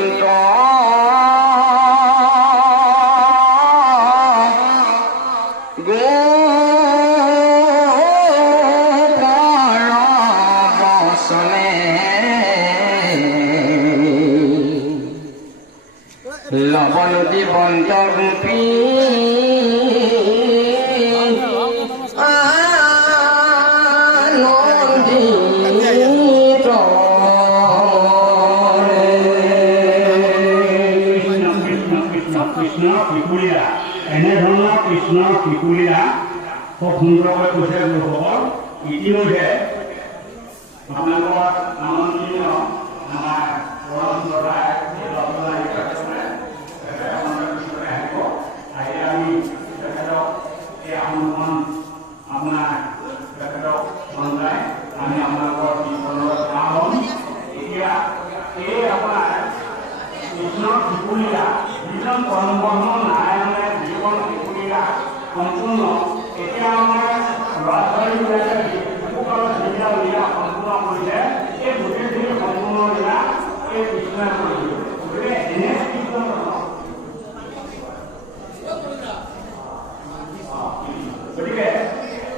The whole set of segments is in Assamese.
বন্ত লবণ দিবন্ত গোপী আনন্দিত কৃষ্ণ শিশুলীলা এনেধৰণৰ কৃষ্ণৰ শিশুলীলা খুব সুন্দৰকৈ কৈছে গুৰুসকল। ইতিমধ্যে আপোনালোকৰ নামন্ত্ৰীয় আমাৰ পৰম শ্ৰদ্ধাৰ আমি তেখেতক এই আমন্ত্ৰণ আপোনাৰ তেখেতক সন্ধাই আমি আপোনালোকৰ কীৰ্তনৰ পাম। এতিয়া এই আপোনাৰ কৃষ্ণৰ শিশুলীলা যিজন পৰমব্ৰহ্ম নাৰায়ণে যিখন শিশুলীলা সম্পূৰ্ণ এতিয়া আমাৰ ল'ৰা ছোৱালীবিলাকে শিশুকালত যিবিলাক লীলা সম্পূৰ্ণ কৰিছে এই গোটেইখিনি সম্পূৰ্ণ লীলা এই কৃষ্ণই কৰিছে। গতিকে এনে কৃষ্ণ গতিকে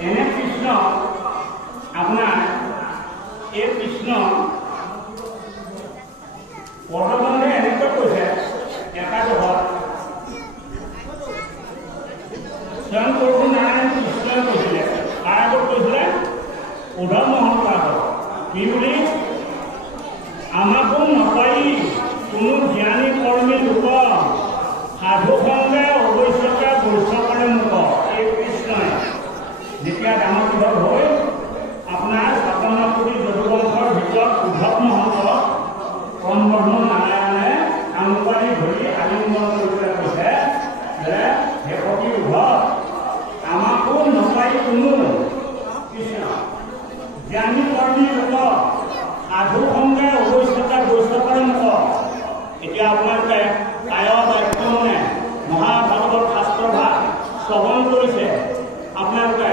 এনে কৃষ্ণ আপোনাৰ এই কৃষ্ণ পৰমব্ৰহ্মে এনেকৈ কৈছে এটা জগত স্বয়ং প্ৰভু নাৰায়ণ কৃষ্ণই কৈছিলে তাৰ আগত কৈছিলে উদ্ধৱ মহন্তৰ আগত কি বুলি আমাকো নপাৰি কোনো জ্ঞানী কৰ্মী লোক সাধু সংগে অৱশ্যকে বৈষ্ণৱৰে মুখ। এই কৃষ্ণই যেতিয়া ডাঙৰ দীঘল হৈ আপোনাৰ ৫৭ কোটি যদুবংশৰ ভিতৰত উদ্ধৱ মহন্ত পৰমব্ৰহ্ম নাৰায়ণে আঙুলি ধৰি আলিংগন কৰিবলৈ কৈছে যে হে সতী উদ্ধৱ আমাকো নপাই কোনো কৃষ্ণ জ্ঞানী কৰ্মী লোক সাধু সংগে অৱশ্যকে বৈষ্ণৱৰে মুখ। এতিয়া আপোনালোকে কায় বাক্যমনে মহাভাগৱত শাস্ত্ৰভাগ শ্ৰৱণ কৰিছে, আপোনালোকে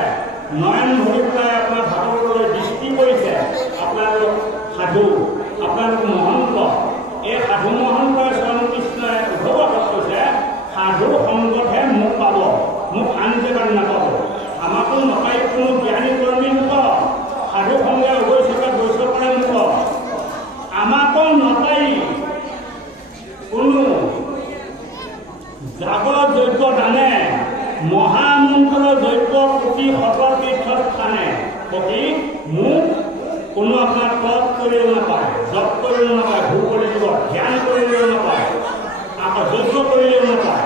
নয়ন ভৰি পেলাই আপোনাৰ ভাগৱতলৈ দৃষ্টি কৰিছে। আপোনালোক সাধু, আপোনালোক মহন্ত, এই সাধু মহন্তই স্বয়ং কৃষ্ণই উদ্ধৱক কৈছে সাধু সংগতহে মোক পাব, মোক আন জেগাত নাপাব। আমাকো নপাই কোনো জ্ঞানী কৰ্মী লোক সাধু সংগে অৱশ্যকে বৈষ্ণৱৰে মুখ। আমাকো নপাই কোনো জাগৰ যজ্ঞ দানে মহামন্ত্ৰ যজ্ঞ কোটি শতৰ তীৰ্থত স্থানে প্ৰতি মোক কোনো আপোনাৰ তপ কৰিও নাপায়, জপ কৰিও নাপায়, ভূ কৰি দিব, ধ্যান কৰিলেও নাপায়, আকৌ যজ্ঞ কৰিলেও নাপায়,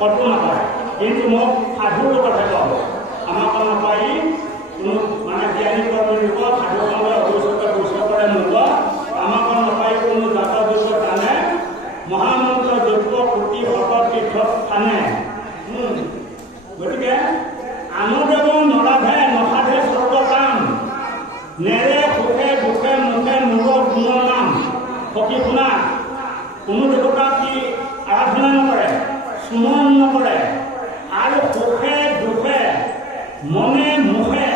কতো নাপায়। কিন্তু মোক সাধুৰ লগতহে পাব। আমাক নাপাই কোনো মানে জ্ঞানী কৰ্মী লোক সাধু সংগে অৱশ্যকে বৈষ্ণৱৰে মুখ। আমাক নাপাই কোনো জাগৰ যজ্ঞ দানে মহামন্ত্ৰ যজ্ঞ কোটি শতৰ তীৰ্থত স্থানে। গতিকে আনদেৱ নলাভে নসাধে স্বৰ্গ কাম নেৰে সুখে দুখে মুখে মূৰৰ গুণৰ নাম। সখী শুনা, কোনো দেৱতাক কি আৰাধনা নকৰে, স্মৰণ নকৰে আৰু সুখে দুখে মনে মুখে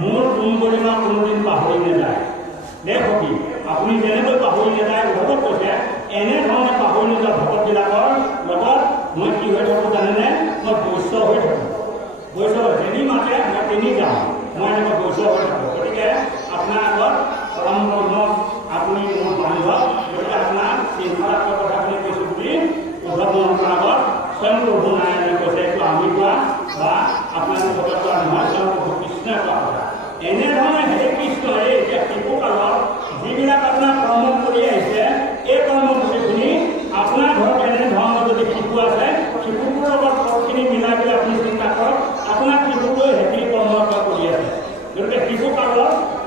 মোৰ গুণ গৰিমা কোনোদিন পাহৰি নাযায়। দে সখী, আপুনি যেনেকৈ পাহৰি নাযায় উদ্ধৱক কৈছে এনেধৰণে পাহৰি নোযোৱা ভকতবিলাকৰ লগত মই কি হৈ থাকোঁ জানেনে? মই বৈশ্য হৈ থাকোঁ। বৈশ্য যেনি মাতে মই তেনি যাওঁ, মই এনেকৈ বৈশ্য হৈ থাকোঁ। গতিকে আপোনাৰ আগত পৰম ব্ৰহ্ম আপুনি মোৰ বান্ধৱ, গতিকে আপোনাৰ শৃংখলাত্মক কথাখিনি কৈছোঁ বুলি উদ্ধৱ মহন্তৰ আগত স্বয়ং প্ৰভু নাৰায়ণে কৈছে। এইটো আমি কোৱা বা আপোনালোক ভকত কোৱা নহয়, স্বয়ং প্ৰভু কৃষ্ণই কোৱা কথা। এনেধৰণে হে কৃষ্ণ এই এতিয়া শিশুকালত যিবিলাক আপোনাৰ কৰ্ম কৰি আহিছে এই কৰ্মসূচীখিনি আপোনাৰ ঘৰত এনেধৰণৰ যদি শিশু আছে শিশুটোৰ লগত পথখিনি মিলাই পেলাই আপুনি চিন্তা কৰক আপোনাৰ শিশুটোৱে সেইখিনি কৰ্ম কৰি আছে। গতিকে শিশুকালত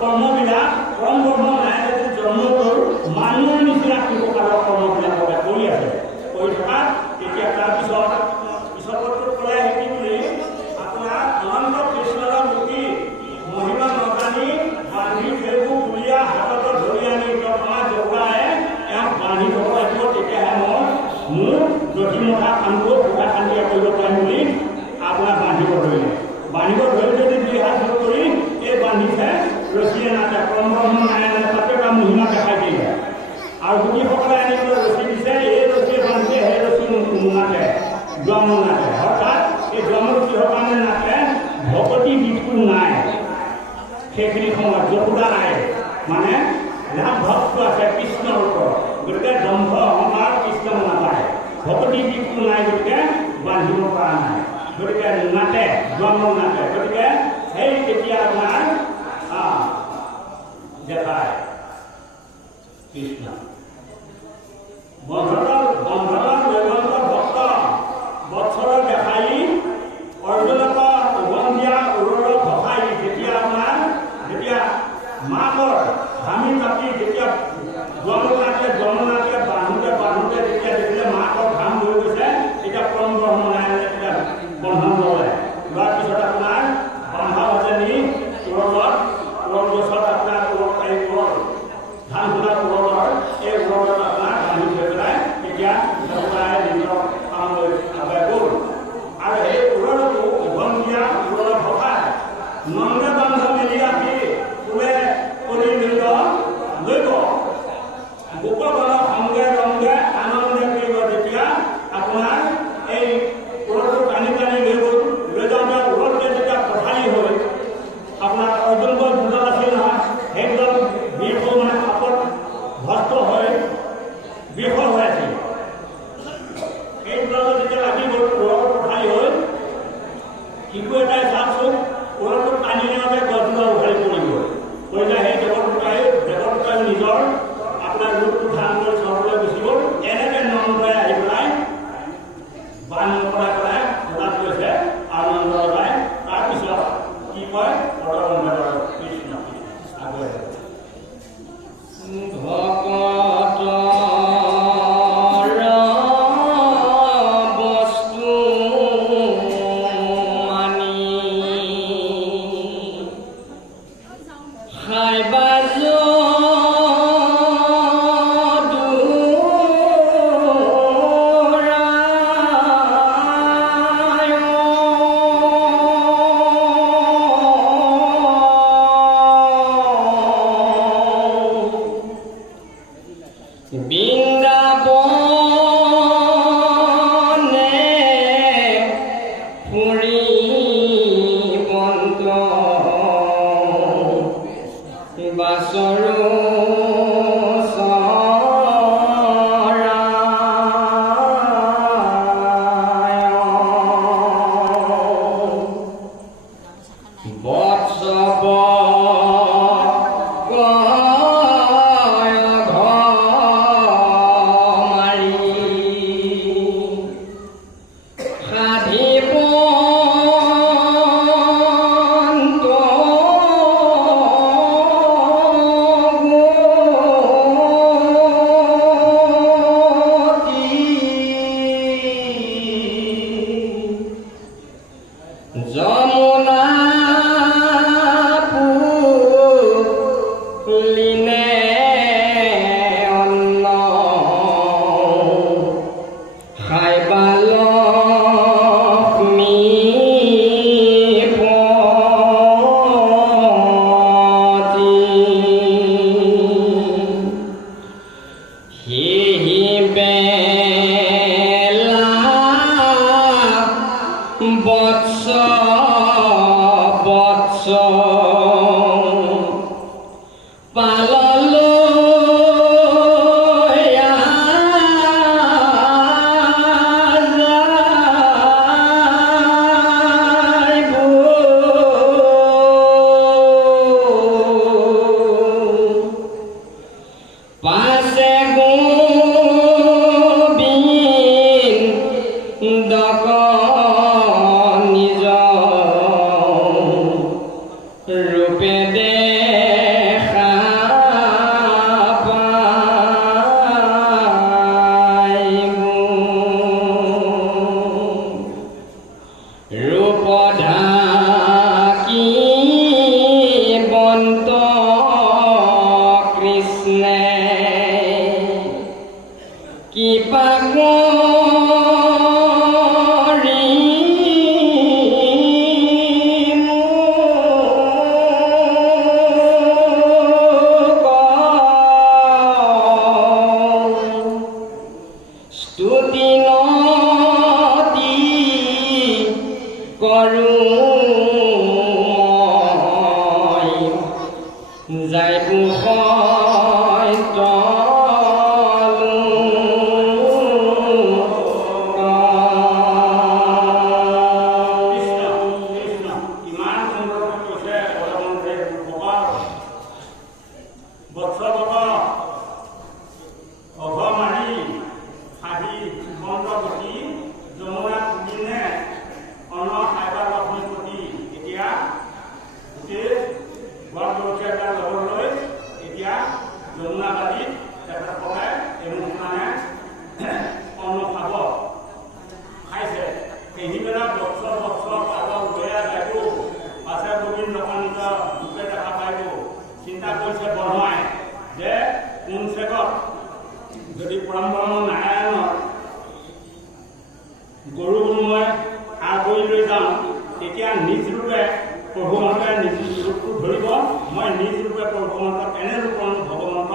কৰ্মবিলাক পৰম ব্ৰহ্ম নাৰায়ণে যদি জন্ম কৰি মানুহৰ নিচিনা শিশুকালৰ কৰ্মবিলাক কৰি আছে। কৰি থকা তেতিয়া তাৰপিছত পিছতটো ক'লে কি বুলি আপোনাৰ অনন্ত কৃষ্ণৰ মূৰ্তি মহিমা নজানি বান্ধি ফেৰবোৰ উলিয়া হাতত ধৰি আনি তথা জগাই এওঁক বান্ধি থব লাগিব। তেতিয়াহে মই মোৰ দক্ষিণ মঠা কামটো সুখা শান্তি কৰিব পাৰিম বুলি আপোনাৰ বান্ধিব ধৰিলে। বান্ধিব ধৰি যদি দুই হাত ধৰি কৰি এই বান্ধিছে ৰছীয়ে নাটে পৰম ব্ৰহ্ম নাৰায়ণে তাতে এটা মহিমা দেখাই দিলে আৰু গোপীসকলে আনি ৰছী দিছে জন্ম নাকে অৰ্থাৎ এই জন্ম কিহৰ কাৰণে নাকে ভকতি দিশটো নাই সেইখিনি সময়ত যশোদা নাই মানে ৰাম ভক্ত আছে কৃষ্ণৰ ওপৰত গতিকে দম্ভ অহংকাৰ কৃষ্ণ নাপায় ভকতি দিশটো নাই গতিকে বান্ধিব পৰা নাই গতিকে নাতে জন্ম নাতে গতিকে সেই তেতিয়া আপোনাৰ দেখায় কৃষ্ণ বন্ধনৰ দৈবন্ত ভক্ত বৎসৰৰ দেখাই অৰ্জুনক উভন দিয়া উৰৰ ভসাই যেতিয়া আপোনাৰ যেতিয়া মাকৰ স্বামী পাতি যেতিয়া জন্মনাথে বান্ধোতে যেতিয়া দেখিলে মাকৰ ঘাম হৈ গৈছে তেতিয়া পৰম ব্ৰহ্ম নাৰায়ণে তেতিয়া বন্ধন ল'লে লোৱাৰ পিছত আপোনাৰ বন্ধা হৈছে নি উৰৰ গছত আপোনাৰ ধান শুনা উৰৰ এই উৰৰ আপোনাৰ বান্ধি থৈ পেলাই তেতিয়া নিজৰ কামলৈ আগুৱাই গ'ল আৰু সেই উৰৰটো উভন দিয়া উৰৰ ভসাই নন্দে বান্ধ মেলি আহি কোলে কৰি লৈ গোপগণ সংগে ৰংগে আনন্দে কৰিব যেতিয়া আপোনাৰ এই উৰৰটো টানি টানি লৈ যাওঁতে উৰৰটোৱে যেতিয়া পথালি হৈ আপোনাৰ অৰ্জুন গছ দুডাল আছিল নহয় সেই দুডাল বিষ মানে কাপত ভস্ত হৈ বিফল হৈ আছিল সেই দুডালত যেতিয়া লাগি গ'ল উৰৰ পথালি হৈ শিশু এটাই চাওকচোন উৰৰটো টানি নিওঁতে গছ দুডাল উঘালি পৰি যায় সেই দেৱদূতাই নিজৰ আপোনাৰ ৰূপটো ধাৰণ কৰি চৰলৈ গুচি গ'ল এনেকৈ নন্দই আহি পেলাই বান কৰাই পেলাই ভোগাত গৈছে আনন্দ লগাই তাৰপিছত কি কয় কৃষ্ণ আগুৱাই Keep on কৰোঁ যাই পোষয় চিন্তা কৰিছে বৰমাই যে কোন চেগত যদি পৰম্পৰা নাৰায়ণৰ গৰু মই আগুৰি লৈ যাওঁ তেতিয়া নিজ ৰূপে প্ৰভুমন্ত্ৰে নিজ ৰূপটো ধৰিব মই নিজ ৰূপে প্ৰভুমন্ত্ৰ কেনে ৰূপৰ ভগৱন্ত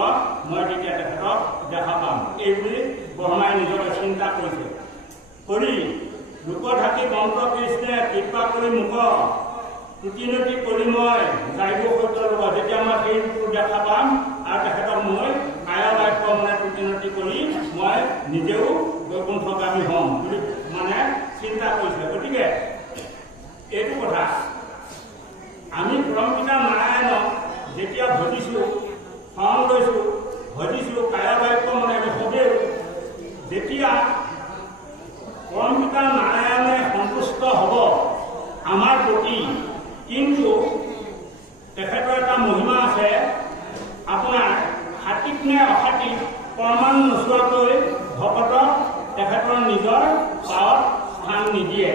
মই তেতিয়া তেখেতক দেখা পাম এইবুলি বৰমাই নিজকে চিন্তা কৰিছে কৰি লোকঢাকি মন্ত্ৰ কৃষ্ণে কৃপা কৰি মুখ টুটি কৰি মই যাইব সত্যৰ লগত যেতিয়া মই সেই ৰূপটো দেখা পাম আৰু তেখেতক মই কায়া বাক্য মানে টুটি কৰি মই নিজেও বৈকুণ্ঠগামী হ'ম বুলি মানে চিন্তা কৰিছে গতিকে এইটো কথা আমি পৰমপিতা নাৰায়ণক যেতিয়া ভজিছোঁ শৰণ লৈছোঁ ভজিছোঁ কায়া বাক্য মানে সবেই যেতিয়া পৰমপিতা নাৰায়ণে সন্তুষ্ট হ'ব আমাৰ প্ৰতি কিন্তু তেখেতৰ এটা মহিমা আছে আপোনাৰ হাতীক নে অহাতীক প্ৰমাণ নোচোৱাকৈ ভকতক তেখেতৰ নিজৰ পাৱত স্থান নিদিয়ে